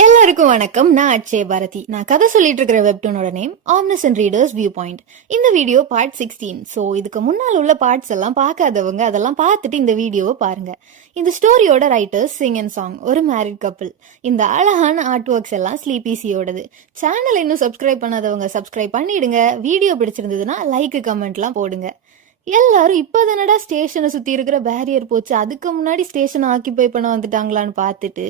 எல்லாருக்கும் வணக்கம். நான் அட்சய பாரதி. நான் கதை சொல்லிட்டு இருக்கிற வெப்டூனோட நேம் ஆம்னிசன்ட் ரீடர்ஸ் வியூ பாயிண்ட். இந்த வீடியோ பார்ட் 16. ஸோ இதுக்கு முன்னால் உள்ள பார்ட்ஸ் எல்லாம் பார்க்காதவங்க அதெல்லாம் பார்த்துட்டு இந்த வீடியோவை பாருங்க. இந்த ஸ்டோரியோட ரைட்டர்ஸ் சிங் அண்ட் சாங், ஒரு மேரிட் கப்பிள். இந்த அழகான ஆர்ட் ஒர்க்ஸ் எல்லாம் ஸ்லீபிசியோடது. சேனல் இன்னும் சப்ஸ்கிரைப் பண்ணாதவங்க சப்ஸ்கிரைப் பண்ணிடுங்க. வீடியோ பிடிச்சிருந்ததுன்னா லைக் கமெண்ட்லாம் போடுங்க. எல்லாரும் இப்போதானடா ஸ்டேஷனை சுற்றி இருக்கிற பேரியர் போச்சு, அதுக்கு முன்னாடி ஸ்டேஷனை ஆக்கிபை பண்ண வந்துட்டாங்களான்னு பார்த்துட்டு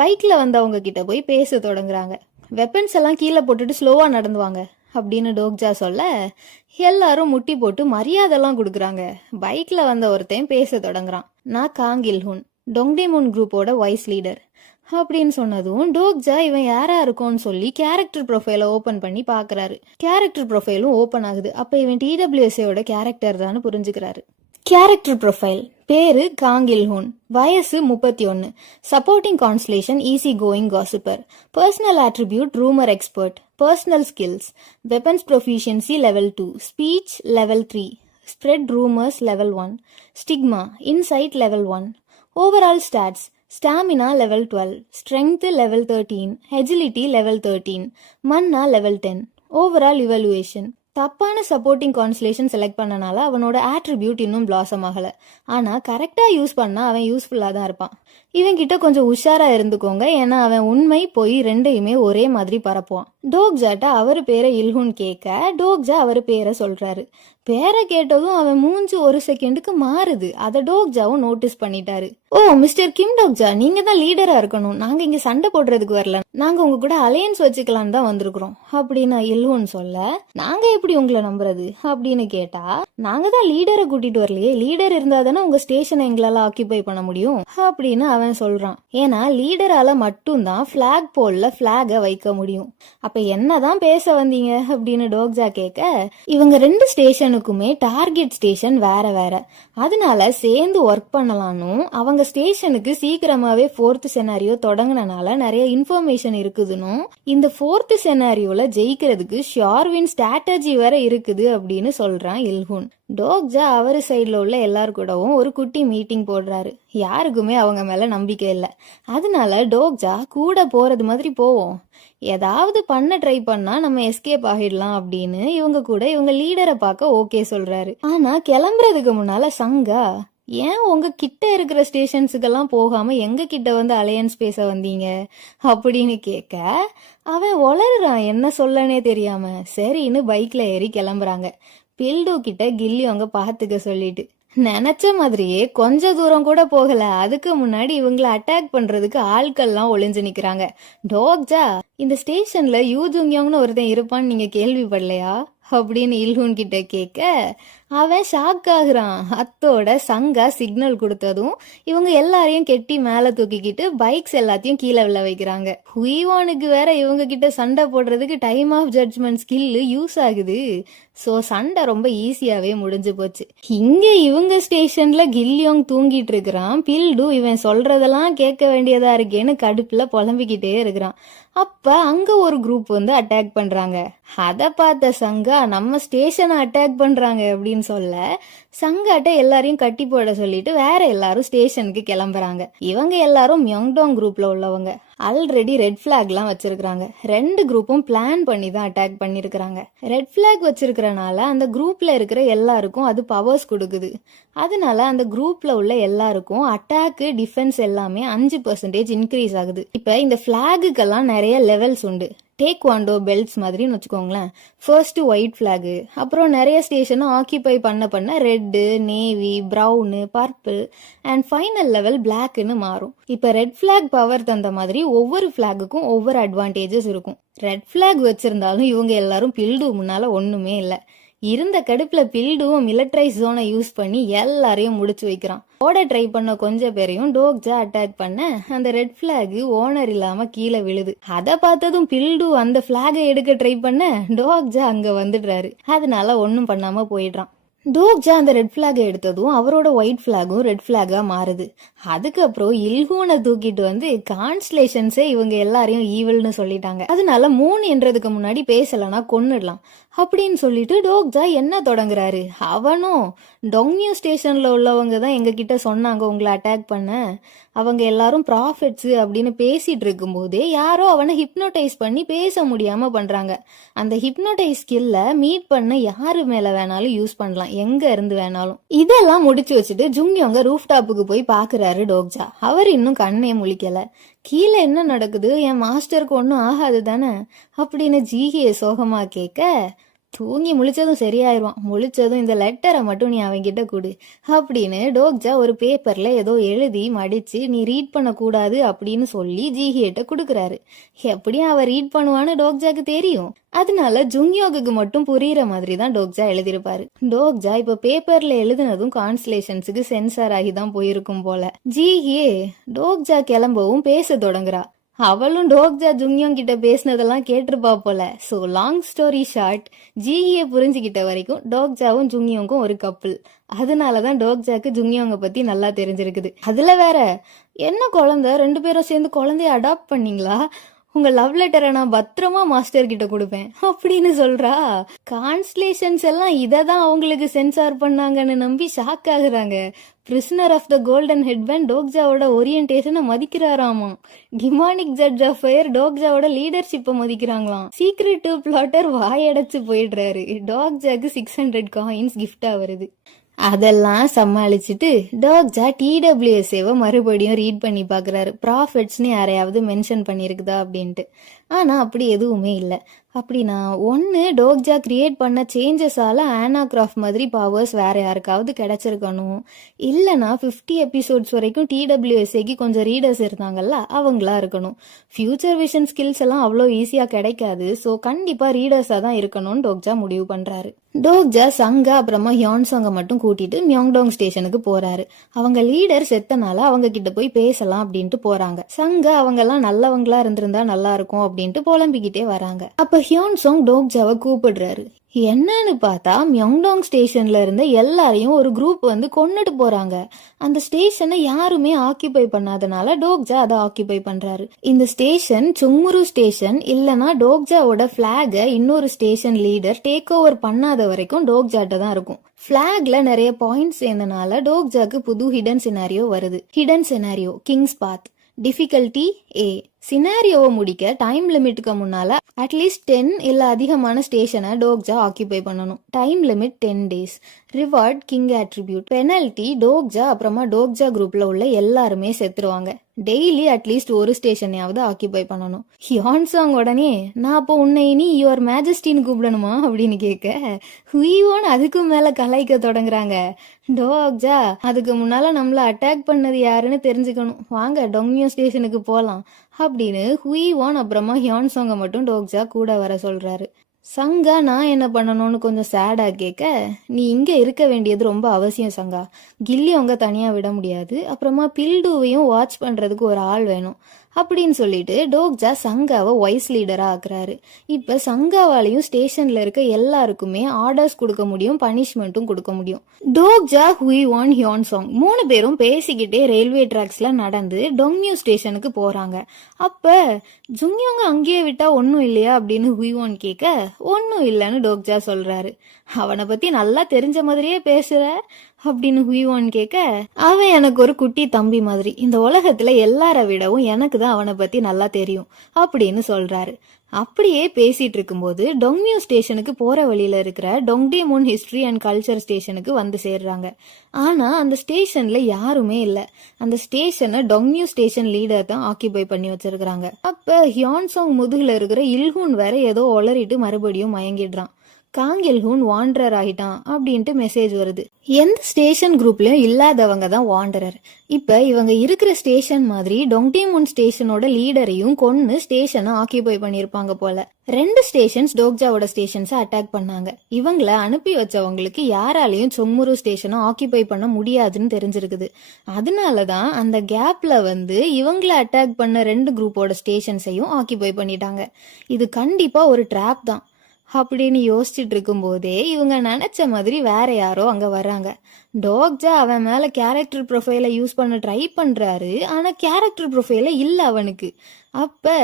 பைக்கில் வந்தவங்க கிட்ட போய் பேச தொடங்குறாங்க. வெப்பன்ஸ் எல்லாம் கீழே போட்டுட்டு ஸ்லோவாக நடந்துவாங்க அப்படின்னு டோக்ஜா சொல்ல எல்லாரும் முட்டி போட்டு மரியாதைலாம் கொடுக்குறாங்க. பைக்கில் வந்த ஒருத்தையும் பேச தொடங்குறான். நான் காங்கில்ஹுன், டொங்டேமுன் குரூப்போட வைஸ் லீடர் அப்படின்னு சொன்னதும் டோக்ஜா இவன் யாரா இருக்கும்னு சொல்லி கேரக்டர் ப்ரொஃபைலை ஓப்பன் பண்ணி பார்க்குறாரு. கேரக்டர் ப்ரொஃபைலும் ஓப்பன் ஆகுது. அப்போ இவன் டிடபிள்யூஎஸ்ஏயோட கேரக்டர் தான் புரிஞ்சுக்கிறாரு. கேரக்டர் ப்ரொஃபைல்: பேரு காங்கில்ஹுன், வயசு 31, supporting constellation easy going gossiper, personal attribute rumour expert, personal skills weapons proficiency level 2, speech level 3, spread rumours level 1, stigma insight level 1, overall stats: stamina level 12, strength level 13, agility level 13, mana level 10. Overall evaluation: தப்பான supporting constellation select பண்ணனால அவனோட attribute இன்னும் blossom ஆகல. ஆனா கரெக்டா use பண்ணா அவன் யூஸ்ஃபுல்லா தான் இருப்பான். இவன் கிட்ட கொஞ்சம் உஷாரா இருந்துக்கோங்க, ஏன்னா அவன் உண்மை பொய் ரெண்டையுமே ஒரே மாதிரி பரப்புவான். டோக்ஜாட்ட அவர் பேரை இல்ஹுன் கேட்க டோக்ஜா அவர் பேரை சொல்றாரு. பேரை கேட்டதும் அவன் மூஞ்சி ஒரு செகண்டுக்கு மாறுது. அதை டோக்ஜாவும் நோட்டீஸ் பண்ணிட்டாரு. ஓ மிஸ்டர் கிம் டோக்ஜா, நீங்க தான் லீடரா இருக்கணும். நாங்க இங்க சண்டை போடுறதுக்கு வரல, நாங்க உங்க கூட அலையன்ஸ் வச்சுக்கலான்னு தான் வந்திருக்கிறோம் அப்படின்னு இல்ஹுன் சொல்ல, நாங்க எப்படி உங்களை நம்புறது அப்படின்னு கேட்டா, நாங்க தான் லீடரை கூட்டிட்டு வரலையே, லீடர் இருந்தா தானே உங்க ஸ்டேஷனை எங்களால ஆக்கிபை பண்ண முடியும் அப்படின்னு அவன் சொல்றான். ஏன்னா லீடரால மட்டும்தான் பிளாக் போல்ல பிளாக வைக்க முடியும். அப்ப என்னதான் பேச வந்தீங்க அப்படின்னு டோக்ஜா கேட்க, இவங்க 2 ஸ்டேஷனுக்குமே டார்கெட் ஸ்டேஷன் வேற வேற, அதனால சேர்ந்து ஒர்க் பண்ணலாம்னு அவங்க ஸ்டேஷனுக்கு சீக்கிரமாவே 4th செனாரியோ தொடங்கினால நிறைய இன்ஃபர்மேஷன் இருக்குதுன்னு, இந்த 4th செனாரியோல ஜெயிக்கிறதுக்கு ஷார்வின் ஸ்ட்ராட்டஜி வேற இருக்குது அப்படின்னு சொல்றான் இல்ஹுன். டோக்ஜா அவர் சைட்ல உள்ள எல்லாரு கூடவும் ஒரு குட்டி மீட்டிங் போடுறாரு. யாருக்குமே அவங்க மேல நம்பிக்கை இல்லை. அதனால டோக்ஜா கூட போறது மாதிரி போவோம், ஏதாவது பண்ண ட்ரை பண்ணா நம்ம எஸ்கேப் ஆகிடலாம் அப்படின்னு இவங்க லீடரை பார்க்க ஓகே சொல்றாரு. ஆனா கிளம்புறதுக்கு முன்னால சங்கா, ஏன் உங்க கிட்ட இருக்கிற ஸ்டேஷன்ஸுக்கெல்லாம் போகாம எங்க கிட்ட வந்து அலையன்ஸ் பேச வந்தீங்க அப்படின்னு கேட்க அவன் உளறுறான், என்ன சொல்லனே தெரியாம. சரின்னு பைக்ல ஏறி கிளம்புறாங்க. பில்டு கிட்ட கில்லி அவங்க பாத்துக்க சொல்லிட்டு. நினைச்ச மாதிரியே கொஞ்ச தூரம் கூட போகல, அதுக்கு முன்னாடி இவங்களை அட்டாக் பண்றதுக்கு ஆட்கள்லாம் ஒளிஞ்சு நிக்கிறாங்க. டோக்ஜா, இந்த ஸ்டேஷன்ல யூ ஜுங்யோங்னு ஒருத்தன் இருப்பான்னு நீங்க கேள்விப்படலையா அப்படின்னு இல்ஹுன் கிட்ட கேட்க அவன் ஷாக் ஆகுறான். அத்தோட சங்கா சிக்னல் கொடுத்ததும் இவங்க எல்லாரையும் கெட்டி மேல தூக்கிக்கிட்டு பைக்ஸ் எல்லாத்தையும் கீழே விழ வைக்கிறாங்க. ஹுயிவானுக்கு வேற இவங்க கிட்ட சண்டை போடுறதுக்கு time of judgment skill use ஆகுது. சோ சண்டை ரொம்ப ஈஸியாவே முடிஞ்சு போச்சு. இங்க இவங்க ஸ்டேஷன்ல கில்லியோங் தூங்கிட்டு இருக்கிறான். பில்டு இவன் சொல்றதெல்லாம் கேட்க வேண்டியதா இருக்கேன்னு கடுப்புல புலம்பிக்கிட்டே இருக்கிறான். அப்ப அங்க ஒரு குரூப் வந்து அட்டாக் பண்றாங்க. அத பார்த்த சங்கா, நம்ம ஸ்டேஷனை அட்டாக் பண்றாங்க அப்படின்னு சொல்ல சங்காட்ட எல்லாரையும் கட்டி போட சொல்லிட்டு வேற எல்லாரும் ஸ்டேஷனுக்கு கிளம்புறாங்க. இவங்க எல்லாரும் மியோங்டோங் குரூப்ல உள்ளவங்க. ஆல்ரெடி ரெட் பிளாக் எல்லாம் வச்சிருக்காங்க. 2 குரூப்பும் பிளான் பண்ணி தான் அட்டாக் பண்ணிருக்காங்க. ரெட் பிளாக் வச்சிருக்கிறனால அந்த குரூப்ல இருக்கிற எல்லாருக்கும் அது பவர்ஸ் கொடுக்குது. அதனால அந்த குரூப்ல உள்ள எல்லாருக்கும் அட்டாக் டிஃபென்ஸ் எல்லாமே 5% இன்க்ரீஸ் ஆகுது. இப்ப இந்த பிளாகுக்கெல்லாம் நிறைய லெவல்ஸ் உண்டு. டேக்வாண்டோ பெல்ட்ஸ் மாதிரின்னு வச்சுக்கோங்களேன். ஃபர்ஸ்ட் ஒயிட் பிளாகு, அப்புறம் நிறைய ஸ்டேஷனை ஆக்கிபை பண்ண red, navy, brown, purple and final level பிளாக்னு மாறும். இப்ப ரெட் பிளாக் பவர் தந்த மாதிரி ஒவ்வொரு பிளாகுக்கும் ஒவ்வொரு அட்வான்டேஜஸ் இருக்கும். ரெட் பிளாக் வச்சிருந்தாலும் இவங்க எல்லாரும் பில்டு முன்னால ஒண்ணுமே இல்லை. இருந்த கடுப்புல பில்டுவும் மிலிட்டரைஸ் ஜோனை யூஸ் பண்ணி எல்லாரையும் முடிச்சு வைக்கிறான். ஓட ட்ரை பண்ண கொஞ்சம் பேரையும் டோக்ஜா அட்டாக் பண்ண அந்த ரெட் பிளாக் ஓனர் இல்லாம கீழே விழுது. அதை பார்த்ததும் பில்டு அந்த பிளாகை எடுக்க ட்ரை பண்ண டோக்ஜா அங்க வந்துடுறாரு. அதனால ஒன்னும் பண்ணாம போயிடுறான். டோக்ஜா அந்த ரெட் பிளாகை எடுத்ததும் அவரோட ஒயிட் பிளாகும் ரெட் பிளாகா மாறுது. அதுக்கப்புறம் இல்ஹூனை தூக்கிட்டு வந்து கான்ஸ்லேஷன்ஸே இவங்க எல்லாரையும் ஈவல்னு சொல்லிட்டாங்க. அதனால 3 என்றதுக்கு முன்னாடி பேசலன்னா கொன்னுடலாம். அப்படின்னு சொல்லிட்டு டோக்ஜா என்ன தொடங்குறாரு. அவனும் டொங்னியூ ஸ்டேஷன்ல உள்ளவங்க தான் எங்க கிட்ட சொன்னாங்க உங்களை அட்டாக் பண்ண, அவங்க எல்லாரும் ப்ராஃபிட்ஸ் அப்படின்னு பேசிட்டு இருக்கும்போதே யாரோ அவனை ஹிப்னோடைஸ் பண்ணி பேச முடியாம பண்றாங்க. அந்த ஹிப்னோடைஸ் ஸ்கில்ல மீட் பண்ண யாரு மேல வேணாலும் யூஸ் பண்ணலாம், எங்க இருந்து வேணாலும். இதெல்லாம் முடிச்சு வச்சுட்டு ஜுங்யோங்க ரூஃப் டாப்புக்கு போய் பாக்குறாரு டோக்ஜா. அவர் இன்னும் கண்ணே முழிக்கல. கீழே என்ன நடக்குது, என் மாஸ்டருக்கு ஒன்றும் ஆகாது தானே அப்படின்னு ஜிஹியை சோகமா கேட்க, தூங்கி முழிச்சதும் சரியாயிருவான், முழிச்சதும் இந்த லெட்டரை மட்டும் நீ அவங்கிட்ட கொடு அப்படின்னு டோக்ஜா ஒரு பேப்பர்ல ஏதோ எழுதி மடிச்சு நீ ரீட் பண்ணக்கூடாது அப்படின்னு சொல்லி ஜிஹியிட்ட கொடுக்குறாரு. எப்படியும் அவ ரீட் பண்ணுவான்னு டோக்ஜாக்கு தெரியும். அதனால ஜுங்யோகுக்கு மட்டும் புரியுற மாதிரி தான் டோக்ஜா எழுதியிருப்பாரு. டோக்ஜா இப்ப பேப்பர்ல எழுதுனதும் கான்ஸ்டலேஷன்ஸுக்கு சென்சார் ஆகி தான் போயிருக்கும் போல. ஜிஹியே டோக்ஜா கிளம்பவும் பேச தொடங்குறா. அவளும் டோக்ஜா ஜுங்யோங் கிட்ட பேசினதெல்லாம் கேட்டிருப்பா போல. ஸோ லாங் ஸ்டோரி ஷார்ட், ஜிஹியை புரிஞ்சுக்கிட்ட வரைக்கும் டோக்ஜாவும் ஜுங்யோங்கும் ஒரு கப்புள். அதனாலதான் டோக்ஜாக்கு ஜுங்யோங்க பத்தி நல்லா தெரிஞ்சிருக்குது. அதுல வேற என்ன குழந்தை, 2 பேரும் சேர்ந்து குழந்தைய அடாப்ட் பண்ணீங்களா, உங்க லவ் லெட்டரை நான் பத்திரமா மாஸ்டர் கிட்ட கொடுப்பேன் அப்படின்னு சொல்றா. கான்ஸ்லேஷன்ஸ் எல்லாம் இதை தான் அவங்களுக்கு சென்சார் பண்ணாங்கன்னு நம்பி ஷாக் ஆகுறாங்க. Prisoner of the golden headband டோக்ஜாவோட ஓரியன்டேஷனை மதிக்கிறாராமா. டிமானிக் ஜட்ஜ் ஆஃப் ஃபயர் டோக்ஜாவோட லீடர்ஷிப்பை மதிக்கிறாங்களாம். சீக்ரெட்டிவ் பிளாட்டர் வாயடைச்சு போயிடுறாரு. டோக்ஜாக்கு 600 காயின்ஸ் கிஃப்டா வருது. அதெல்லாம் சமாளிச்சுட்டு டோக்ஜா டிடபிள்யூஎஸ்ஏவை மறுபடியும் ரீட் பண்ணி பார்க்குறாரு. ப்ராஃபிட்ஸ்னு யாரையாவது மென்ஷன் பண்ணியிருக்குதா அப்படின்ட்டு. ஆனால் அப்படி எதுவுமே இல்லை. அப்படின்னா ஒன்று டோக்ஜா கிரியேட் பண்ண சேஞ்சஸால ஆனா கிராஃப்ட் மாதிரி பவர்ஸ் வேற யாருக்காவது கிடைச்சிருக்கணும், இல்லைனா 50 எபிசோட்ஸ் வரைக்கும் டிடபிள்யூஎஸ்ஏக்கு கொஞ்சம் ரீடர்ஸ் இருந்தாங்கல்ல அவங்களா இருக்கணும். ஃபியூச்சர் விஷன் ஸ்கில்ஸ் எல்லாம் அவ்வளோ ஈஸியாக கிடைக்காது. ஸோ கண்டிப்பாக ரீடர்ஸாக தான் இருக்கணும்னு டோக்ஜா முடிவு பண்ணுறாரு. டோக்ஜா சங்கா அப்புறமா ஹியான்சாங்கை மட்டும் கூட்டிட்டு மியோங்டாங் ஸ்டேஷனுக்கு போறாரு. அவங்க லீடர் செத்தனால அவங்க கிட்ட போய் பேசலாம் அப்படின்ட்டு போறாங்க. சங்கா அவங்க எல்லாம் நல்லவங்களா இருந்திருந்தா நல்லா இருக்கும் அப்படின்ட்டு புலம்பிக்கிட்டே வராங்க. அப்ப ஹியான்சாங் டோக்ஜாவை கூப்பிடுறாரு. என்னன்னு பார்த்தா மியோங்டாங் ஸ்டேஷன்ல இருந்த எல்லாரையும் ஒரு குரூப் வந்து கொன்னுட்டு போறாங்க. அந்த ஸ்டேஷனை யாருமே ஆக்கியபை பண்ணாதனால டோக்ஜா அதை ஆக்கியபை பண்றாரு. இந்த ஸ்டேஷன் சுங்முரு ஸ்டேஷன் இல்லனா டோக்ஜாவோட பிளாக இன்னொரு ஸ்டேஷன் லீடர் டேக் ஓவர் பண்ணாத வரைக்கும் டோக்ஜாட்ட தான் இருக்கும். பிளாக்ல நிறைய பாயிண்ட்ஸ் சேர்ந்தனால டோக்ஜாக்கு புது ஹிடன் சினாரியோ வருது. Hidden scenario kings path, difficulty A. சினாரியோவை முடிக்க டைம் லிமிட்டுக்கு முன்னால அட்லீஸ்ட் 10 இல்ல அதிகமான ஸ்டேஷனை டோக்ஜா ஆக்கியபை பண்ணணும். Time limit 10 days. Reward king attribute. Penalty Dokja அப்புறமா டோக்ஜா குரூப்ல உள்ள எல்லாருமே செத்துருவாங்க. டெய்லி அட்லீஸ்ட் ஒரு ஸ்டேஷனையாவது ஆக்கியபை பண்ணணும். ஹியான்சாங் உடனே நான் அப்போ உன்னை இனி யுவர் மேஜஸ்டின்னு கூப்பிடணுமா அப்படின்னு கேட்க ஹுயிவோன் அதுக்கு மேல கலாய்க்க தொடங்குறாங்க. டோக்ஜா அதுக்கு முன்னால நம்மள அட்டாக் பண்ணது யாருன்னு தெரிஞ்சுக்கணும், வாங்க டொங்னியோ ஸ்டேஷனுக்கு போலாம் அப்படின்னு ஹுயிவான் அப்புறமா ஹியான்சாங்கை மட்டும் டோக்ஜா கூட வர சொல்றாரு. சங்கா நான் என்ன பண்ணணும்னு கொஞ்சம் சேடா கேட்க, நீ இங்க இருக்க வேண்டியது ரொம்ப அவசியம் சங்கா, கில்லியோங்க தனியா விட முடியாது, அப்புறமா பில்டூவையும் வாட்ச் பண்றதுக்கு ஒரு ஆள் வேணும் அப்படின்னு சொல்லிட்டு டோக்ஜா சங்காவை வைஸ் லீடரா ஆக்குறாரு. இப்ப சங்காவாலையும் ஸ்டேஷன்ல இருக்க எல்லாருக்குமே ஆர்டர்ஸ் கொடுக்க முடியும், பனிஷ்மெண்ட்டும் கொடுக்க முடியும். டோக்ஜா, ஹுயிவான், ஹியான்சாங் 3 பேரும் பேசிக்கிட்டே ரயில்வே ட்ராக்ஸ்ல நடந்து டொங்னியூ ஸ்டேஷனுக்கு போறாங்க. அப்ப ஜுங்யோங்க அங்கேயே விட்டா ஒன்னும் இல்லையா அப்படின்னு ஹுயிவான் கேட்க, ஒன்னும் இல்லைன்னு டோக்ஜா சொல்றாரு. அவனை பத்தி நல்லா தெரிஞ்ச மாதிரியே பேசுற அப்படின்னு ஹுயிவான் கேட்க, அவன் எனக்கு ஒரு குட்டி தம்பி மாதிரி, இந்த உலகத்துல எல்லார விடவும் எனக்கு தான் அவனை பத்தி நல்லா தெரியும் அப்படின்னு சொல்றாரு. அப்படியே பேசிட்டு இருக்கும்போது டொங்னியூ ஸ்டேஷனுக்கு போற வழியில இருக்கிற டொங்டேமோன் ஹிஸ்டரி அண்ட் கல்ச்சர் ஸ்டேஷனுக்கு வந்து சேர்றாங்க. ஆனா அந்த ஸ்டேஷன்ல யாருமே இல்ல. அந்த ஸ்டேஷனை டொங்னியூ ஸ்டேஷன் லீடர் தான் ஆக்கியபை பண்ணி வச்சிருக்காங்க. அப்ப ஹியான்சாங் முதுகுல இருக்கிற இல்ஹூன் வேற ஏதோ ஒளறிட்டு மறுபடியும் மயங்கிடுறான். காங்கில்ஹூன் வாண்டரர் ஆகிட்டான் அப்படின்ட்டு மெசேஜ் வருது. எந்த ஸ்டேஷன் குரூப்லயும் இல்லாதவங்க தான் வாண்டரர். இப்ப இவங்க இருக்கிற ஸ்டேஷன் மாதிரி டொங்டேமோன் ஸ்டேஷனோட லீடரையும் கொன்னு ஸ்டேஷனை ஆக்கியபை பண்ணிருப்பாங்க போல. 2 ஸ்டேஷன்ஸ் டோக்ஜாவோட ஸ்டேஷன்ஸை அட்டாக் பண்ணாங்க. இவங்கள அனுப்பி வச்சவங்களுக்கு யாராலையும் சொங்முரு ஸ்டேஷனை ஆக்கியபை பண்ண முடியாதுன்னு தெரிஞ்சிருக்குது. அதனாலதான் அந்த கேப்ல வந்து இவங்கள அட்டாக் பண்ண 2 குரூப்போட ஸ்டேஷன்ஸையும் ஆக்கியபை பண்ணிட்டாங்க. இது கண்டிப்பா ஒரு ட்ராப் தான் அப்படின்னு யோசிச்சுட்டு இருக்கும் போதே இவங்க நினைச்ச மாதிரி வேற யாரோ அங்க வர்றாங்க. டோக்ஜா அவன் மேல கேரக்டர் ப்ரொஃபைலை யூஸ் பண்ண ட்ரை பண்றாரு. ஆனா கேரக்டர் ப்ரொஃபைல இல்ல அவனுக்கு. அப்ப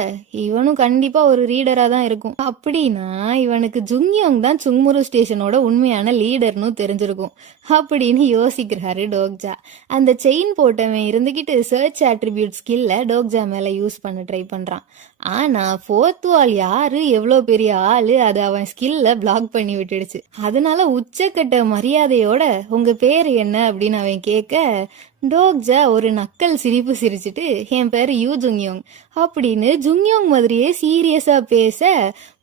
இவனும் கண்டிப்பா ஒரு ரீடரா தான் இருக்கும். அப்படின்னா இவனுக்கு ஜுங்யோங் தான் சுங்முரு ஸ்டேஷனோட உண்மையான லீடர்னு தெரிஞ்சிருக்கும் அப்படின்னு யோசிக்கிறாரு டோக்ஜா. அந்த செயின் போட்டவன் இருந்துகிட்டு சர்ச் அட்ரிபியூட் ஸ்கில்ல டோக்ஜா மேல யூஸ் பண்ண ட்ரை பண்றான். ஆனா ஃபோர்த் வால் யாரு எவ்வளவு பெரிய ஆளு அது அவன் ஸ்கில்ல பிளாக் பண்ணி விட்டுடுச்சு. அதனால உச்சக்கட்ட மரியாதையோட உங்க பேரு என்ன அப்படின்னு அவன் கேட்க டோக்ஜா ஒரு நக்கல் சிரிப்பு சிரிச்சிட்டு என் பேரு யூ ஜுங்யோங் அப்படின்னு ஜுங்யோங் மாதிரியே சீரியஸா பேச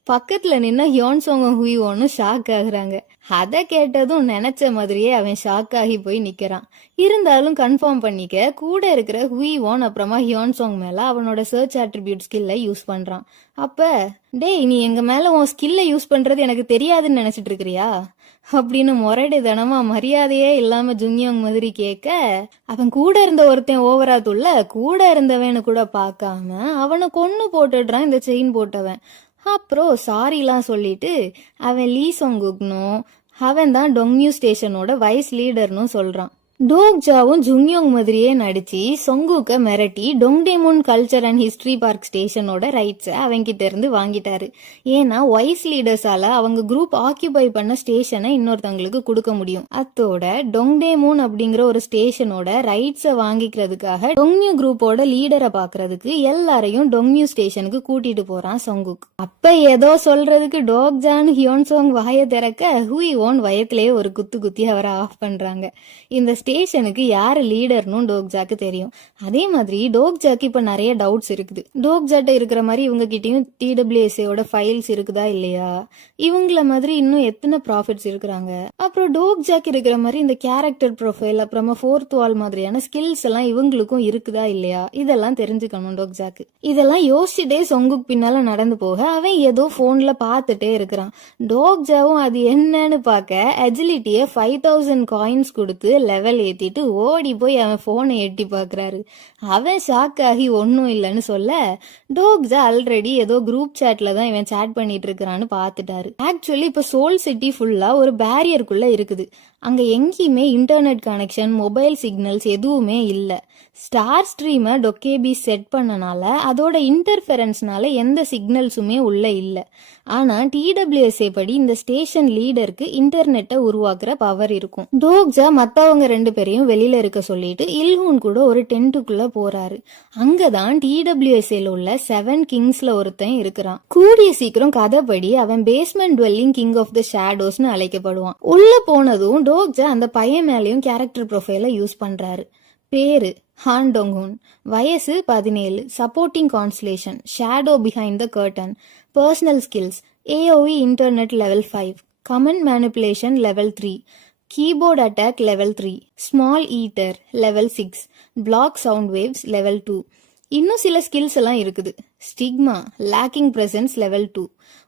பக்கத்துல நின்ன ஹியோன்சோங்கும் ஹுயிவோனும் ஷாக் ஆகுறாங்க. அதை கேட்டதும் நினைச்ச மாதிரியே அவன் ஷாக் ஆகி போய் நிக்கிறான். இருந்தாலும் கன்ஃபார்ம் பண்ணிக்க கூட இருக்கிற ஹுயிவோன் அப்புறமா ஹியோன்சோங் மேல அவனோட சர்ச் அட்ரிபியூட் ஸ்கில்ல யூஸ் பண்றான். அப்ப டேய் நீ எங்க மேல உன் ஸ்கில்ல யூஸ் பண்றது எனக்கு தெரியாதுன்னு நினைச்சிட்டு இருக்கிறியா அப்படின்னு முரடு தனமா மரியாதையே இல்லாம ஜுங்யோங் மாதிரி கேட்க அவன் கூட இருந்த ஒருத்தன் ஓவரா துள்ள கூட இருந்தவன்னு கூட பார்க்காம அவனை கொன்னு போட்டுடுறான் இந்த செயின் போட்டவன். அப்புறம் சாரிலாம் சொல்லிட்டு அவன் லீ சொங்குக்னும் அவன் தான் டொங்மியூ ஸ்டேஷனோட வைஸ் லீடர்னு சொல்றான். டோக்ஜாவும் ஜுங்யோங் மாதிரியே நடிச்சு சொங்குக்க மிரட்டி டொங்டேமுன் கல்ச்சர் அண்ட் ஹிஸ்டரி பார்க் ஸ்டேஷனோட ரைட்ஸை அவங்கிட்ட இருந்து வாங்கிட்டாரு. ஏன்னா வைஸ் லீடர்ஸால அவங்க குரூப் ஆக்கியூபை பண்ண ஸ்டேஷனை இன்னொருத்தவங்களுக்கு கொடுக்க முடியும். அத்தோட டொங்டேமுன் அப்படிங்கிற ஒரு ஸ்டேஷனோட ரைட்ஸை வாங்கிக்கிறதுக்காக டொங்மியூ குரூப்போட லீடரை பாக்குறதுக்கு எல்லாரையும் டொங்மியூ ஸ்டேஷனுக்கு கூட்டிட்டு போறான் சொங்குக். அப்ப ஏதோ சொல்றதுக்கு டோக்ஜான் ஹியோன்சோங் வாயை திறக்க ஹுயிவோன் வயத்திலேயே ஒரு குத்து குத்தி அவரை ஆஃப் பண்றாங்க. இந்த ஸ்டேஷனுக்கு யாரு லீடர்னு டோக்ஜாக்கு தெரியும். அதே மாதிரி டோக்ஜாக்கு இப்ப நிறைய டவுட்ஸ் இருக்குது. டோக்ஜாட்ட இருக்கிற மாதிரி இவங்க கிட்டயும் டிடபிள்யூஎஸ்ஏயோட ஃபைல்ஸ் இருக்குதா இல்லையா, இவங்கள மாதிரி இன்னும் எத்தனை ப்ராஃபிட்ஸ் இருக்கிறாங்க, அப்புறம் டோக்ஜாக்கு இருக்கிற மாதிரி இந்த கேரக்டர் ப்ரொஃபைல் அப்புறமா ஃபோர்த் வால் மாதிரியான ஸ்கில்ஸ் எல்லாம் இவங்களுக்கும் இருக்குதா இல்லையா, இதெல்லாம் தெரிஞ்சுக்கணும் டோக்ஜாக்கு. இதெல்லாம் யோசிச்சுட்டே சொங்குக் பின்னால நடந்து போக அவன் ஏதோ போன்ல பாத்துட்டே இருக்கிறான். டோக்ஜாவும் அது என்னன்னு பார்க்க அஜிலிட்டிய 5000 காயின்ஸ் கொடுத்து லெவல் ஏத்திட்டு ஓடி போய் அவன் போனை எட்டி பாக்குறாரு. அவன் ஷாக் ஆகி ஒன்னும் இல்லைன்னு சொல்ல டோக்ஜா ஆல்ரெடி ஏதோ குரூப் சாட்ல தான் இவன் சாட் பண்ணிட்டு இருக்கிறான்னு பாத்துட்டாரு. ஆக்சுவலி இப்ப சோல் சிட்டி ஃபுல்லா ஒரு பேரியருக்குள்ள இருக்குது. அங்க எங்கேயுமே இன்டர்நெட் கனெக்ஷன் மொபைல் சிக்னல்ஸ் எதுவுமே இல்ல. ஸ்டார் ஸ்ட்ரீமை டொக்கேபி செட் பண்ணனால அதோட இன்டர்ஃபெரன்ஸ்னால எந்த சிக்னல்ஸுமே உள்ள இல்ல. ஆனா டிடபிள்யூஎஸ்ஏ படி இந்த ஸ்டேஷன் லீடருக்கு இன்டர்நெட்டை உருவாக்குற பவர் இருக்கும். டோக்ஜா மத்தவங்க 2 பேரையும் வெளியில இருக்க சொல்லிட்டு இல்ஹூன் கூட ஒரு டென்ட்டுக்குள்ள போறாரு. அங்கதான் டிடபிள்யூஎஸ்ஏல உள்ள 7 கிங்ஸ்ல ஒருத்தன் இருக்கிறான். கூடிய சீக்கிரம் கதைப்படி அவன் basement dwelling king of the ஷேடோஸ்னு அழைக்கப்படுவான். உள்ள போனதும் டோக்ஜா அந்த பையன் மேலயும் கேரக்டர் ப்ரொஃபைல யூஸ் பண்றாரு. பேரு ஹான் டொங்ஹூன், வயசு 17, supporting constellation, shadow behind the curtain, personal skills, AOE internet level 5, comment manipulation level 3, keyboard attack level 3, small eater level 6, black sound waves level 2. இன்னும் சில ஸ்கில்ஸ் எல்லாம் இருக்குது. Stigma, lagging presence level 2,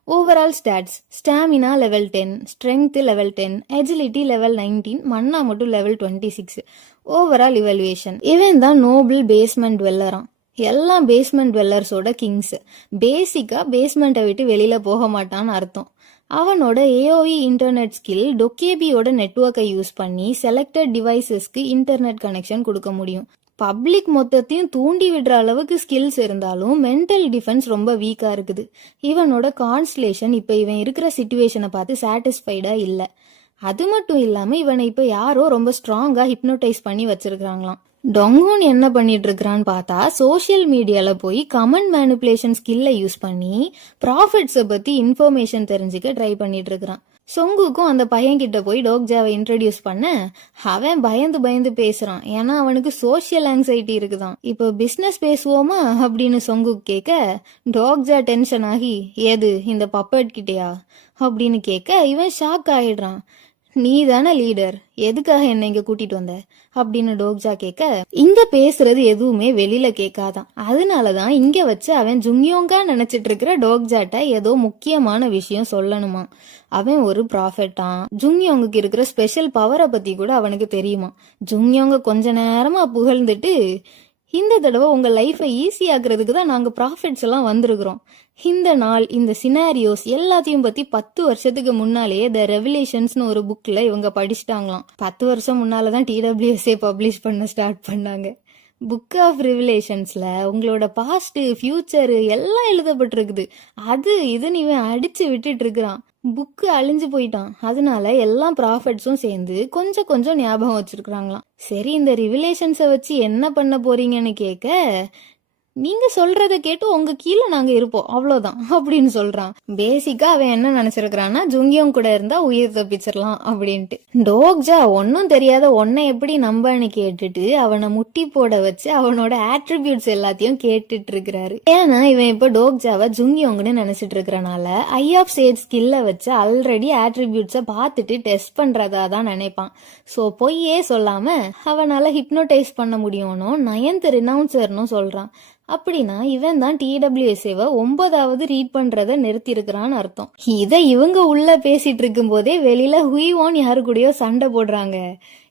overall stats, stamina level 10, strength level 10, agility level 19, mana மட்டும் level 26, overall இவல்யூவேஷன். இவன் தான் noble basement டுவெல்லரான். எல்லாம் basement டுவெல்லர்ஸோட Kings. பேசிக்கா பேஸ்மெண்ட்டை விட்டு வெளியில போக மாட்டான்னு அர்த்தம். அவனோட AOE இன்டர்நெட் ஸ்கில் டொக்கேபியோட நெட்வொர்க்கை யூஸ் பண்ணி செலக்டட் டிவைசஸ்க்கு இன்டர்நெட் கனெக்ஷன் கொடுக்க முடியும். பப்ளிக் மொத்தத்தையும் தூண்டி விடுற அளவுக்கு ஸ்கில்ஸ் இருந்தாலும் மென்டல் டிஃபென்ஸ் ரொம்ப வீக்கா இருக்குது. இவனோட கான்ஸ்டலேஷன் இப்ப இவன் இருக்கிற சிச்சுவேஷனை பார்த்து சாட்டிஸ்ஃபைடா இல்ல. அது மட்டும் இல்லாம இவனை இப்ப யாரோ ரொம்ப ஸ்ட்ராங்கா ஹிப்னோடைஸ் பண்ணி வச்சிருக்காங்களாம். டொங்ஹூன் என்ன பண்ணிட்டு இருக்கிறான்னு பார்த்தா சோசியல் மீடியால போய் கமெண்ட் மேனிப்புலேஷன் ஸ்கில்ல யூஸ் பண்ணி ப்ராஃபிட்ஸை பத்தி இன்ஃபர்மேஷன் தெரிஞ்சுக்க ட்ரை பண்ணிட்டு இருக்கிறான். சொங்குக்கும் அந்த பையன் கிட்ட போய் டோக்ஜாவை இன்ட்ரடியூஸ் பண்ண அவன் பயந்து பயந்து பேசுறான். ஏன்னா அவனுக்கு சோசியல் ஆங்ஸைட்டி இருக்குதான். இப்போ பிசினஸ் பேசுவோமா அப்படின்னு சொங்குக் கேட்க டோக்ஜா டென்ஷன் ஆகி ஏது இந்த பப்பட் கிட்டயா அப்படின்னு கேட்க இவன் ஷாக் ஆயிடுறான். நீ தானே லீடர், எதுக்காக என்ன இங்க கூட்டிட்டு வந்த அப்படின்னு டோக்ஜா கேட்க இங்க பேசுறது எதுவுமே வெளியில கேட்காதான். அதனாலதான் இங்க வச்சு அவன் ஜுங்யோங்கா நினைச்சிட்டு இருக்கிற டோக்ஜாட்ட ஏதோ முக்கியமான விஷயம் சொல்லணுமா. அவன் ஒரு ப்ராஃபெட்டான். ஜுங்யோங்குக்கு இருக்கிற ஸ்பெஷல் பவரை பத்தி கூட அவனுக்கு தெரியுமா. ஜுங்யோங்க கொஞ்ச நேரமா புகழ்ந்துட்டு இந்த தடவை உங்க லைஃபை ஈஸி ஆக்குறதுக்கு தான் நாங்க ப்ராஃபிட்ஸ் எல்லாம் வந்திருக்கிறோம். இந்த நாள் இந்த சினாரியோஸ் எல்லாத்தையும் பத்தி 10 வருஷத்துக்கு முன்னாலேயே த ரெவலேஷன்ஸ்னு ஒரு புக்ல இவங்க படிச்சுட்டாங்களாம். 10 வருஷம் முன்னாலதான் TWSA பப்ளிஷ் பண்ண ஸ்டார்ட் பண்ணாங்க. புக் ஆஃப் ரிவிலேஷன்ஸ்ல உங்களோட பாஸ்ட் ஃபியூச்சர் எல்லாம் எழுதப்பட்டிருக்குது. அது இதுன்னு இவன் அடிச்சு விட்டுட்டு இருக்கிறான். புக்கு அழிஞ்சு போயிட்டான். அதனால எல்லா ப்ராஃபிட்ஸும் சேர்ந்து கொஞ்சம் கொஞ்சம் ஞாபகம் வச்சிருக்கிறாங்களாம். சரி, இந்த ரிவிலேஷன்ஸை வச்சு என்ன பண்ண போறீங்கன்னு கேட்க, நீங்க சொல்றத கேட்டு உங்க கீழே நாங்க இருப்போம், அவ்வளவுதான் அப்படின்னு சொல்றான். பேசிக்கா அவன் என்ன நினைச்சிருக்கிறான்னா, ஜுங்கியோங் கூட இருந்தா உயிர் தப்பிச்சிடலாம் அப்படின்ட்டு. டோக்ஜா ஒன்னும் தெரியாத உன்னை எப்படி நம்பன்னு கேட்டுட்டு அவனை முட்டி போட வச்சு அவனோட ஆட்ரிபியூட்ஸ் எல்லாத்தையும் கேட்டுட்டு இருக்கிறாரு. ஏன்னா இவன் இப்ப டோக்ஜாவை ஜுங்கியோங்னு நினைச்சிட்டு இருக்கிறனால ஐ ஆஃப் சேஜ் ஸ்கில்ல வச்சு ஆல்ரெடி ஆட்ரிபியூட்ஸை பார்த்துட்டு டெஸ்ட் பண்றதா தான் நினைப்பான். சோ பொய்யே சொல்லாம அவனால ஹிப்னோடைஸ் பண்ண முடியும்னு 9th ரினவுன்சர்னு சொல்றான். அப்படின்னா இவன் தான் TWSAவை 9வது ரீட் பண்றத நிறுத்தி இருக்கிறான்னு அர்த்தம். இதை இவங்க உள்ள பேசிட்டு இருக்கும் போதே வெளியில ஹுய்வான் யாரு கூடயோ சண்டை போடுறாங்க.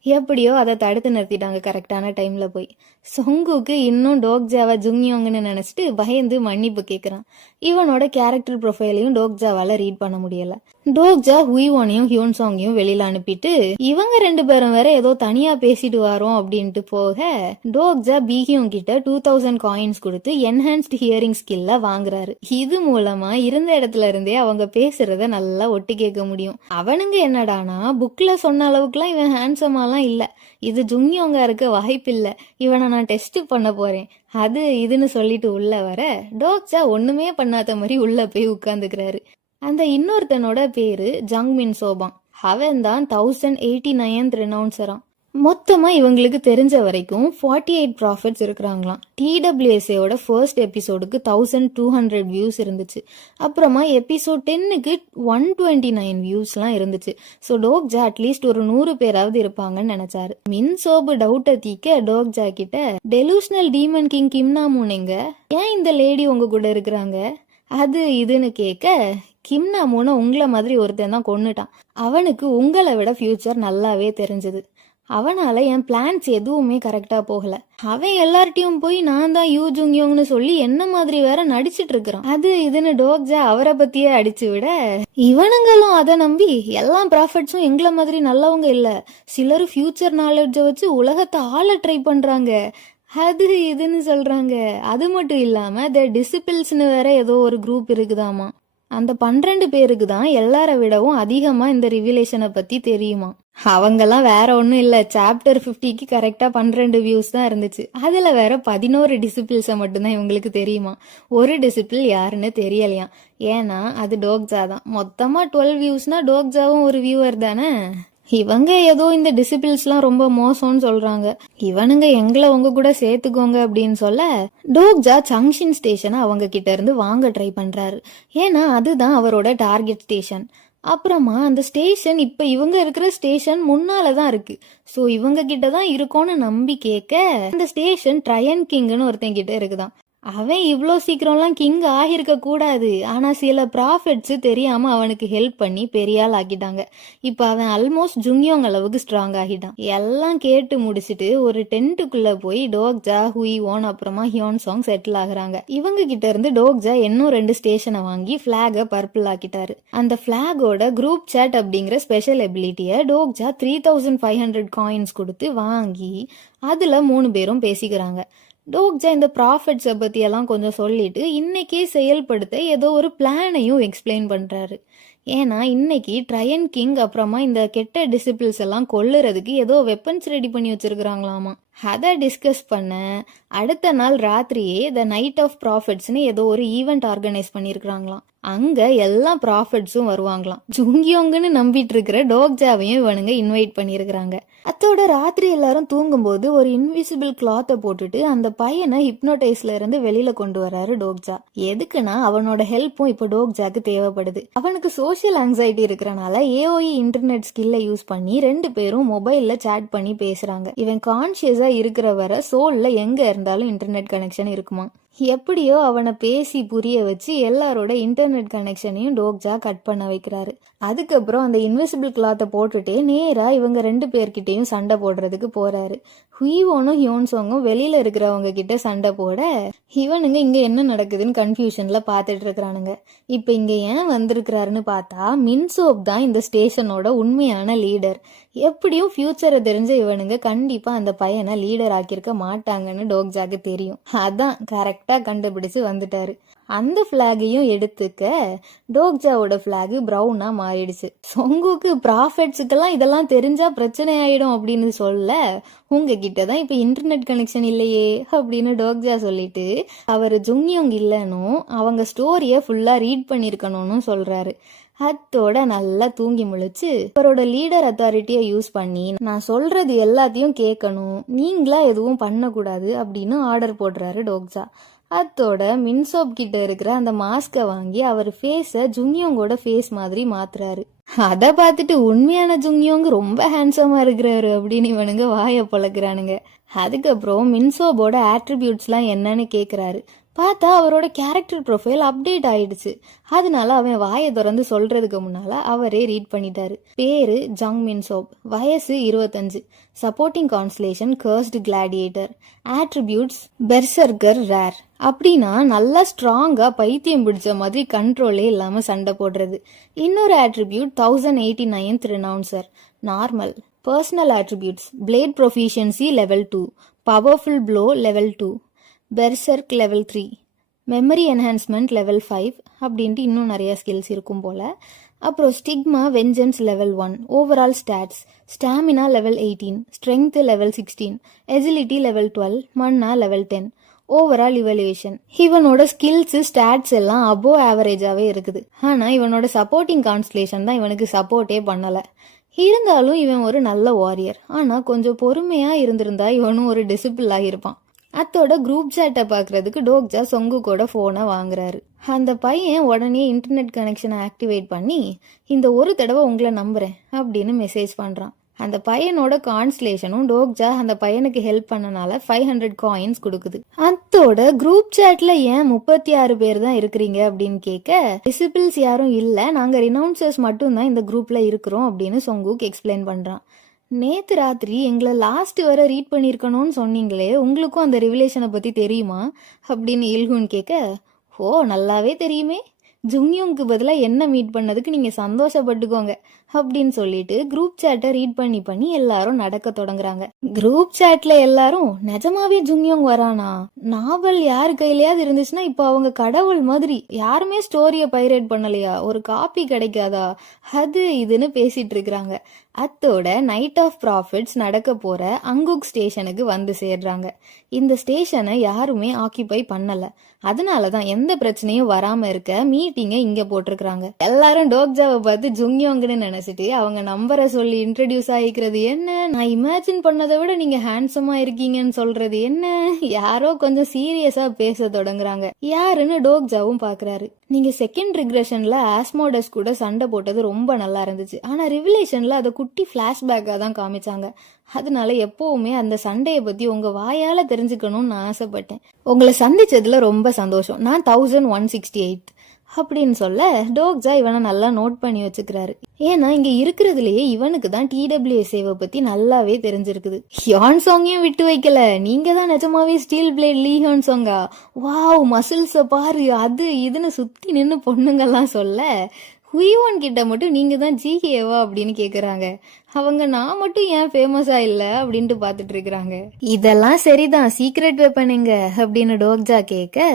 எப்படியோ அதை தடுத்து நிறுத்திட்டாங்க கரெக்டான டைம்ல போய். சொங்குக்கு இன்னும் டோக்ஜாவை ஜுங்கியோங்னு நினைச்சிட்டு பயந்து மன்னிப்பு கேட்கிறான். இவனோட கேரக்டர் ப்ரொஃபைலையும் டோக்ஜாவால ரீட் பண்ண முடியல. டோக்ஜா ஹுய்வானையும் ஹியோன்சாங்கையும் வெளியில அனுப்பிட்டு இவங்க 2 பேரும் வேற ஏதோ தனியா பேசிட்டு வரோம் அப்படின்ட்டு போக, டோக்ஜா பீஹியோங் கிட்ட 2000 காயின்ஸ் கொடுத்து என்ஹான்ஸ்ட் ஹியரிங் ஸ்கில்ல வாங்குறாரு. இது மூலமா இருந்த இடத்துல இருந்தே அவங்க பேசுறத நல்லா ஒட்டி கேட்க முடியும். அவனுங்க என்னடானா, புக்ல சொன்ன அளவுக்குலாம் இவன் ஹேண்ட்ஸமாலாம் இல்ல, இது ஜுங்கியோங்கா இருக்க வாய்ப்பில்லை, இவனை நான் டெஸ்ட் பண்ண போறேன் அது இதுன்னு சொல்லிட்டு உள்ள வர, டோக்ஜா ஒண்ணுமே பண்ணாத மாதிரி உள்ள போய் உட்கார்ந்துக்கிறாரு. அந்த இன்னொருத்தனோட பேரு ஜங்மின் சோபாங். அவன் தான் 1089th ரினவுன்சரான். மொத்தமா இவங்களுக்கு தெரிஞ்ச வரைக்கும் 48 ப்ராஃபிட்ஸ் இருக்கிறாங்களாம். TWSAவோட ஃபர்ஸ்ட் எபிசோடுக்கு 1200 வியூஸ் இருந்துச்சு. அப்புறமா எபிசோட் 10க்கு 129 வியூஸ்லாம் இருந்துச்சு. ஸோ டோக்ஜா அட்லீஸ்ட் ஒரு 100 பேராவது இருப்பாங்கன்னு நினைச்சாரு. மின் சோபு டவுட்டை தீக்க டோக்ஜா கிட்ட, டெலூஷனல் டீமன் கிங் கிம்னாமூன் எங்க, ஏன் இந்த லேடி உங்க கூட இருக்கிறாங்க அது இதுன்னு கேட்க, கிம்னாமூனை உங்களை மாதிரி ஒருத்தன் தான் கொன்னுட்டான், அவனுக்கு உங்களை விட ஃபியூச்சர் நல்லாவே தெரிஞ்சது, அவனால என் பிளான்ஸ் எதுவுமே கரெக்டா போகல, அவன் எல்லார்ட்டையும் போய் நான் தான் யூ ஜுங்கியோங்னு சொல்லி என்ன மாதிரி வேற நடிச்சிட்டு இருக்கிறான் அது இதுன்னு டோக்ஜா அவரை பத்தியே அடிச்சு விட, இவனுங்களும் அதை நம்பி எல்லா ப்ராஃபிட்ஸும் எங்களை மாதிரி நல்லவங்க இல்ல, சிலர் ஃபியூச்சர் நாலேஜை வச்சு உலகத்தை ஆள ட்ரை பண்றாங்க அது இதுன்னு சொல்றாங்க. அது மட்டும் இல்லாம த டிசிபிள்ஸ்னு வேற ஏதோ ஒரு குரூப் இருக்குதாமா. அந்த 12 பேருக்கு தான் எல்லார விடவும் அதிகமா இந்த ரிவிலேஷனை பத்தி தெரியுமா. அவங்கெல்லாம் வேற ஒன்றும் இல்லை, சாப்டர் 50க்கு கரெக்டாக 12 வியூஸ் தான் இருந்துச்சு. அதில் வேற 11 டிசிபிள்ஸை மட்டும்தான் இவங்களுக்கு தெரியுமா. ஒரு டிசிபிள் யாருன்னு தெரியலையாம். ஏன்னா அது டோக்ஜா தான். மொத்தமாக 12 வியூஸ்னா டோக்ஜாவும் ஒரு வியூவர் தானே. இவங்க ஏதோ இந்த டிசிபிள்ஸ்லாம் ரொம்ப மோசம்னு சொல்றாங்க. இவனுங்க எங்களை உங்க கூட சேர்த்துக்கோங்க அப்படின்னு சொல்ல, டோக்ஜா சங்ஷின் ஸ்டேஷனை அவங்க கிட்ட இருந்து வாங்க ட்ரை பண்றாரு. ஏன்னா அதுதான் அவரோட டார்கெட் ஸ்டேஷன். அப்புறமா அந்த ஸ்டேஷன் இப்ப இவங்க இருக்கிற ஸ்டேஷன் முன்னாலதான் இருக்கு. சோ இவங்க கிட்ட தான் இருக்கோன்னு நம்பி கேட்க, அந்த ஸ்டேஷன் ட்ரையன் கிங்னு ஒருத்தன் கிட்ட இருக்குதான். அவன் இவ்வளோ சீக்கிரம்லாம் கிங் ஆகியிருக்க கூடாது, ஆனா சில ப்ராஃபிட்ஸ் தெரியாம அவனுக்கு ஹெல்ப் பண்ணி பெரிய ஆள் ஆக்கிட்டாங்க. இப்ப அவன் ஆல்மோஸ்ட் ஜுங்கியோங் அளவுக்கு ஸ்ட்ராங் ஆகிட்டான். எல்லாம் கேட்டு முடிச்சுட்டு ஒரு டென்ட்டுக்குள்ள போய் டோக்ஜா, ஹுய்வான் அப்புறமா ஹியோன்சாங் செட்டில் ஆகுறாங்க. இவங்க கிட்ட இருந்து டோக்ஜா இன்னும் 2 ஸ்டேஷனை வாங்கி பிளாக பர்பிள் ஆக்கிட்டாரு. அந்த பிளாகோட குரூப் சாட் அப்படிங்கிற ஸ்பெஷல் எபிலிட்டியை டோக்ஜா 3500 காயின்ஸ் கொடுத்து வாங்கி அதுல 3 பேரும் பேசிக்கிறாங்க. டோக்ஜா இந்த ப்ராஃபிட்ஸை பற்றியெல்லாம் கொஞ்சம் சொல்லிட்டு இன்னைக்கே செயல்படுத்த ஏதோ ஒரு பிளானையும் எக்ஸ்பிளைன் பண்ணுறாரு. ஏன்னா இன்னைக்கு ட்ரையன் கிங் அப்புறமா இந்த கெட்ட டிசிபிள்ஸ் எல்லாம் கொல்லுறதுக்கு ஏதோ வெப்பன்ஸ் ரெடி பண்ணி வச்சிருக்கிறாங்களாமா. அதை டிஸ்கஸ் பண்ண அடுத்த நாள் ராத்திரியே த நைட் ஆஃப் ப்ராஃபிட்ஸ்னு ஏதோ ஒரு ஈவெண்ட் ஆர்கனைஸ் பண்ணியிருக்கிறாங்களாம். அங்க எல்லா ப்ராஃபிட்ஸும் வருவாங்களாம். ஜுங்கியோங்கன்னு நம்பிட்டு இருக்கிற டோக்ஜாவையும் இவனுங்க இன்வைட் பண்ணியிருக்கிறாங்க. அத்தோட ராத்திரி எல்லாரும் தூங்கும்போது ஒரு இன்விசிபிள் கிளாத்தை போட்டுட்டு அந்த பையனை ஹிப்னோடைஸ்ல இருந்து வெளியில கொண்டு வராரு டோக்ஜா. எதுக்குன்னா அவனோட ஹெல்ப்பும் இப்போ டோக்ஜாக்கு தேவைப்படுது. அவனுக்கு சோஷியல் ஆங்ஸைட்டி இருக்கிறனால AOE இன்டர்நெட் ஸ்கில்ல யூஸ் பண்ணி 2 பேரும் மொபைல்ல சேட் பண்ணி பேசுறாங்க. இவன் கான்சியஸா இருக்கிற வரை சோல்ல எங்க இருந்தாலும் இன்டர்நெட் கனெக்ஷன் இருக்குமா. எப்படியோ அவனை பேசி புரிய வச்சு எல்லாரோட இன்டர்நெட் கனெக்ஷனையும் டோக்ஜா கட் பண்ண வைக்கிறாரு. அதுக்கப்புறம் அந்த இன்விசிபிள் கிளாத்தை போட்டுட்டே நேரா இவங்க 2 பேர்கிட்டையும் சண்டை போடுறதுக்கு போறாரு. ஹுயிவோனும் ஹியோன்சோங்கும் வெளியில இருக்கிறவங்க கிட்ட சண்டை போட இவனுங்க இங்க என்ன நடக்குதுன்னு கன்ஃபியூஷன்ல பாத்துட்டு இருக்கிறானுங்க. இப்ப இங்க ஏன் வந்திருக்கிறாருன்னு பார்த்தா மின்சோப் தான் இந்த ஸ்டேஷனோட உண்மையான லீடர். எப்படியும் ஃபியூச்சரை தெரிஞ்ச இவனுங்க கண்டிப்பா அந்த பையனை லீடர் ஆக்கியிருக்க மாட்டாங்கன்னு டோக்ஜாக்கு தெரியும். அதான் கரெக்டா கண்டுபிடிச்சு வந்துட்டாரு. அந்த பிளாகையும் எடுத்துக்க டோக்ஜாவோட பிளாக் ப்ரௌனா மாறிடுச்சு. சொங்குக்கு ப்ராஃபிட்ஸுக்கெல்லாம் இதெல்லாம் தெரிஞ்சா பிரச்சனை ஆயிடும் அப்படின்னு சொல்ல, உங்ககிட்ட தான் இப்ப இன்டர்நெட் கனெக்ஷன் இல்லையே அப்படின்னு டோக்ஜா சொல்லிட்டு அவர் ஜுங்யோங் இல்லைன்னும் அவங்க ஸ்டோரிய ஃபுல்லா ரீட் பண்ணிருக்கணும்னு சொல்றாரு. அத்தோட நல்லா தூங்கி முழிச்சு அவரோட லீடர் அத்தாரிட்டியை யூஸ் பண்ணி நான் சொல்றது எல்லாத்தையும் கேட்கணும், நீங்களா எதுவும் பண்ணக்கூடாது அப்படின்னு ஆர்டர் போடுறாரு டோக்ஜா. அத்தோட மின்சோப் கிட்ட இருக்கிற அந்த மாஸ்கை வாங்கி அவர் ஃபேஸை ஜுங்யோங்கோட ஃபேஸ் மாதிரி மாத்துறாரு. அதை பார்த்துட்டு உண்மையான ஜுங்யோங் ரொம்ப ஹேண்ட்ஸமா இருக்கிறாரு அப்படின்னு இவனுங்க வாயை பழக்கிறானுங்க. அதுக்கப்புறம் மின்சோபோட ஆட்ரிபியூட்ஸ்லாம் என்னன்னு கேட்குறாரு. பார்த்தா அவரோட கேரக்டர் ப்ரொஃபைல் அப்டேட் ஆயிடுச்சு. அதனால அவன் வாயை திறந்து சொல்றதுக்கு முன்னால அவரே ரீட் பண்ணிட்டாரு. பேரு ஜங் மின்சோப், வயசு 25, supporting constellation cursed gladiator, attributes berserker rare. அப்படின்னா நல்லா ஸ்ட்ராங்கா பைத்தியம் பிடிச்ச மாதிரி கண்ட்ரோலே இல்லாம சண்டை போடுறது. இன்னொரு attribute 1089th renouncer, normal. Personal attributes blade proficiency level 2, powerful blow level 2, berserk level 3, memory enhancement level 5 அப்படின்ட்டு இன்னும் நிறைய ஸ்கில்ஸ் இருக்கும் போல. அப்புறம் stigma vengeance level 1, overall stats stamina level 18, strength level 16, agility level 12, mana level 10. Overall evaluation இவனோட skills stats எல்லாம் above ஆவரேஜாவே இருக்குது. ஆனா இவனோட சப்போர்ட்டிங் கான்ஸ்டலேஷன் தான் இவனுக்கு சப்போர்ட்டே பண்ணல. இருந்தாலும் இவன் ஒரு நல்ல வாரியர். ஆனா கொஞ்சம் பொறுமையா இருந்திருந்தா இவனும் ஒரு டிசிபிள் ஆகியிருப்பான். அத்தோட குரூப் சேட்டை பார்க்கறதுக்கு டோக்ஜா சொங்குக்கோட ஃபோனை வாங்குறாரு. அந்த பையன் உடனே இன்டர்நெட் கனெக்ஷனை ஆக்டிவேட் பண்ணி இந்த ஒரு தடவை உங்களை நம்புறேன் அப்படின்னு மெசேஜ் பண்றான். அந்த பையனோட கான்ஸ்டலேஷனும் டோக்ஜா அந்த பையனுக்கு ஹெல்ப் பண்ணனால 500 காயின்ஸ் கொடுக்குது. அத்தோட குரூப் சேட்ல ஏன் 36 பேர் தான் இருக்கிறீங்க அப்படின்னு கேட்க, டிசிபிள்ஸ் யாரும் இல்ல, நாங்க ரினவுன்சர்ஸ் மட்டும் தான் இந்த குரூப்ல இருக்கிறோம் அப்படின்னு சொங்குக் எக்ஸ்பிளைன் பண்றான். நேத்து ராத்திரி எங்களை லாஸ்ட் வரை ரீட் பண்ணியிருக்கணும்னு சொன்னீங்களே, உங்களுக்கும் அந்த ரிவிலேஷனை பத்தி தெரியுமா அப்படின்னு இல்ஹூன் கேட்க, ஓ நல்லாவே தெரியுமே, ஜுங்யோங்க்கு பதிலாக என்ன மீட் பண்ணதுக்கு நீங்க சந்தோஷப்பட்டுக்கோங்க அப்படின்னு சொல்லிட்டு குரூப் சேட்டை ரீட் பண்ணி எல்லாரும் நடக்க தொடங்குறாங்க. குரூப் சேட்ல எல்லாரும் நிஜமாவே ஜுங்யோங் வரானா, நாவல் யாரு கையிலயாவது இருந்துச்சுன்னா இப்ப அவங்க கடவுள் மாதிரி, யாருமே ஸ்டோரிய பைரேட் பண்ணலையா, ஒரு காப்பி கிடைக்காதா, அது இதுன்னு பேசிட்டு இருக்கிறாங்க. அத்தோட நைட் ஆஃப் ப்ராஃபிட்ஸ் நடக்க போற அங்குக் ஸ்டேஷனுக்கு வந்து சேர்றாங்க. இந்த ஸ்டேஷனை யாருமே ஆக்கிபை பண்ணல, அதனாலதான் எந்த பிரச்சனையும் வராம இருக்க மீட்டிங்கை இங்க போட்டிருக்காங்க. எல்லாரும் டோக்ஜாவை பார்த்து ஜுங்யோங்னு நினைச்சிட்டு அவங்க நம்பரை சொல்லி இன்ட்ரடியூஸ் ஆகிக்கிறது என்ன, நான் இமேஜின் பண்ணதை விட நீங்க ஹேண்ட்ஸமா இருக்கீங்கன்னு சொல்றது என்ன, யாரோ கொஞ்சம் சீரியஸா பேச தொடங்குறாங்க. யாருன்னு டோக்ஜாவும் பாக்குறாரு. நீங்க செகண்ட் ரிக்ரெஷன்ல ஆஸ்மோடஸ் கூட சண்டை போட்டது ரொம்ப நல்லா இருந்துச்சு, ஆனா ரிவிலேஷன்ல அதை குட்டி பிளாஷ்பேக்கா தான் காமிச்சாங்க. அதனால எப்பவுமே அந்த சண்டையை பத்தி உங்க வாயால தெரிஞ்சுக்கணும்னு நான் ஆசைப்பட்டேன். உங்களை சந்திச்சதுல ரொம்ப சந்தோஷம், நான் 1168 அப்படின்னு சொல்ல டோக்ஜா இவனை நல்லா நோட் பண்ணி வச்சுக்கிறாரு. ஏன்னா இங்க இருக்கிறதுலயே இவனுக்கு தான் TWSA பத்தி நல்லாவே தெரிஞ்சிருக்குது. ஹியான்சாங்கையும் விட்டு வைக்கல, நீங்க தான் நிஜமாவே ஸ்டீல் பிளேட் லீ ஹியான்சாங்கா, வாவ் மசில்ஸ பாரு, அது இதுன்னு சுத்தி நின்று பொண்ணுங்கெல்லாம் சொல்ல, ஹுயிவான் கிட்ட மட்டும் நீங்க தான் ஜிஹேவா அப்படின்னு கேக்குறாங்க. அவங்க நான் மட்டும் ஏன் ஃபேமஸா இல்ல அப்படின்ட்டு பாத்துட்டு இருக்கிறாங்க. இதெல்லாம் சரிதான், சீக்ரெட் வெப்பன் எங்க அப்படின்னு டோக்ஜா கேட்க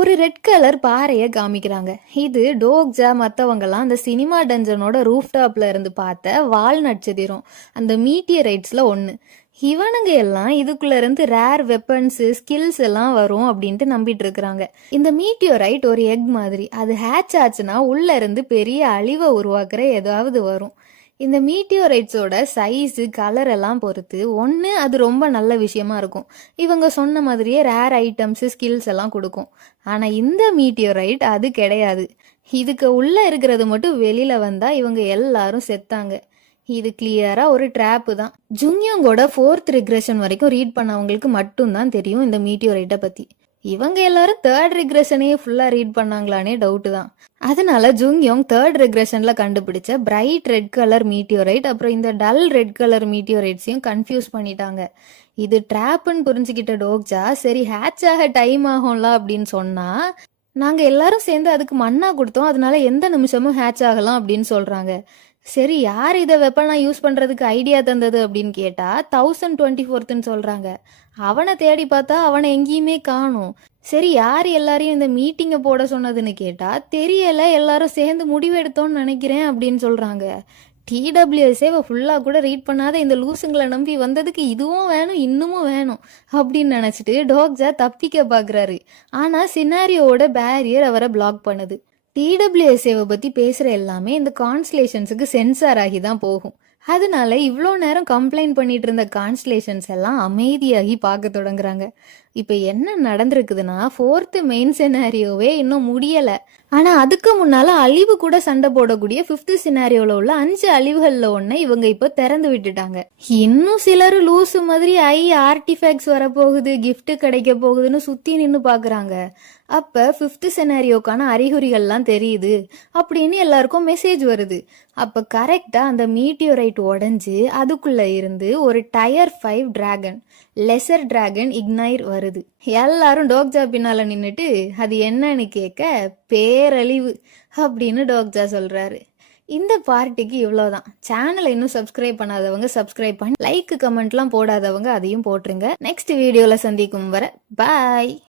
ஒரு ரெட் கலர் பாறைய காமிக்கிறாங்க. இது டோக்ஜா மத்தவங்க எல்லாம் அந்த சினிமா டஞ்சனோட ரூஃப் டாப்ல இருந்து பார்த்த வால் நட்சத்திரம், அந்த மீட்டியரைட்ஸ்ல ஒண்ணு. இவனுங்க எல்லாம் இதுக்குள்ள இருந்து ரேர் வெப்பன்ஸ் ஸ்கில்ஸ் எல்லாம் வரும் அப்படின்ட்டு நம்பிட்டு இருக்கிறாங்க. இந்த மீட்டியோரைட் ஒரு எக் மாதிரி, அது ஹேட்ச் ஆச்சுன்னா உள்ள இருந்து பெரிய அழிவை உருவாக்குற ஏதாவது வரும். இந்த மீட்டியோரைட்ஸோட சைஸு கலர் எல்லாம் பொறுத்து ஒன்று அது ரொம்ப நல்ல விஷயமா இருக்கும், இவங்க சொன்ன மாதிரியே ரேர் ஐட்டம்ஸ் ஸ்கில்ஸ் எல்லாம் கொடுக்கும். ஆனால் இந்த மீட்டியோரைட் அது கிடையாது, இதுக்கு உள்ள இருக்கிறது மட்டும் வெளியில வந்தா இவங்க எல்லாரும் செத்தாங்க. இது கிளியரா ஒரு ட்ராப்பு தான். ஜுங்யோங்கோட 4th ரிக்ரெஷன் வரைக்கும் ரீட் பண்ணவங்களுக்கு மட்டும்தான் தெரியும் இந்த மீட்டியோரைட்டை பத்தி. இவங்க எல்லாரும் தேர்ட் ரிக்ரெஷனையே ஃபுல்லா ரீட் பண்ணாங்களானே டவுட் தான். அதனால ஜுங்யோங் தேர்ட் ரெக்ரெஷன்ல கண்டுபிடிச்ச பிரைட் ரெட் கலர் மீட்டியோரைட் அப்புறம் இந்த டல் ரெட் கலர் மீட்டியோரைட்ஸையும் கன்ஃபியூஸ் பண்ணிட்டாங்க. இது ட்ராப்னு புரிஞ்சுக்கிட்ட டோக்ஜா சரி ஹேட்ச் ஆக டைம் ஆகும்ல அப்படின்னு சொன்னா, நாங்க எல்லாரும் சேர்ந்து அதுக்கு மண்ணா கொடுத்தோம், அதனால எந்த நிமிஷமும் ஹேட்ச் ஆகலாம் அப்படின்னு சொல்றாங்க. சரி யார் இதை வெப்பனா யூஸ் பண்றதுக்கு ஐடியா தந்தது அப்படின்னு கேட்டா 1024ன்னு சொல்றாங்க. அவனை தேடி பார்த்தா அவனை எங்கேயுமே காணும். சரி யார் எல்லாரையும் இந்த மீட்டிங்கை போட சொன்னதுன்னு கேட்டா தெரியல, எல்லாரும் சேர்ந்து முடிவெடுத்தோம்னு நினைக்கிறேன் அப்படின்னு சொல்றாங்க. டிடபிள்யூஎஸ்ஏவை ஃபுல்லாக கூட ரீட் பண்ணாத இந்த லூசுங்களை நம்பி வந்ததுக்கு இதுவும் வேணும் இன்னமும் வேணும் அப்படின்னு நினச்சிட்டு டோக்ஜா தப்பிக்க பார்க்குறாரு. ஆனால் சினாரியோட பேரியர் அவரை பிளாக் பண்ணுது. டிடபிள்யூஎஸ்ஏவை பற்றி பேசுகிற எல்லாமே இந்த கான்ஸ்லேஷன்ஸுக்கு சென்சார் ஆகி தான் போகும். அதனால இவ்வளோ நேரம் கம்ப்ளைண்ட் பண்ணிட்டு இருந்த கான்ஸ்லேஷன்ஸ் எல்லாம் அமைதியாகி பார்க்க தொடங்குறாங்க. இப்போ என்ன நடந்திருக்குதுன்னா 4th மெயின் சினாரியோவே இன்னும் முடியலை. ஆனால் அதுக்கு முன்னால் அழிவு கூட சண்டை போடக்கூடிய 5th சினாரியோவில் உள்ள 5 அழிவுகளில் ஒன்று இவங்க இப்போ திறந்து விட்டுட்டாங்க. இன்னும் சிலர் லூசு மாதிரி ஆர்டிஃபேக்ட்ஸ் வரப்போகுது, கிஃப்ட் கிடைக்க போகுதுன்னு சுற்றி நின்று பார்க்குறாங்க. அப்போ 5th சினாரியோக்கான அறிகுறிகள்லாம் தெரியுது அப்படின்னு எல்லாருக்கும் மெசேஜ் வருது. அப்போ கரெக்டாக அந்த மீட்டியோரைட் உடஞ்சி அதுக்குள்ளே இருந்து ஒரு டயர் 5 டிராகன் லெசர் டிராகன் இக்னைர் வருது. எல்லாரும் டோக்ஜா பின்னால நின்றுட்டு அது என்னன்னு கேட்க பேரழிவு அப்படின்னு டோக்ஜா சொல்றாரு. இந்த பார்ட்டிக்கு இவ்வளோதான். சேனலை இன்னும் சப்ஸ்கிரைப் பண்ணாதவங்க சப்ஸ்கிரைப் பண்ணி லைக் கமெண்ட்லாம் போடாதவங்க அதையும் போட்டுருங்க. நெக்ஸ்ட் வீடியோவில் சந்திக்கும் வர பாய்.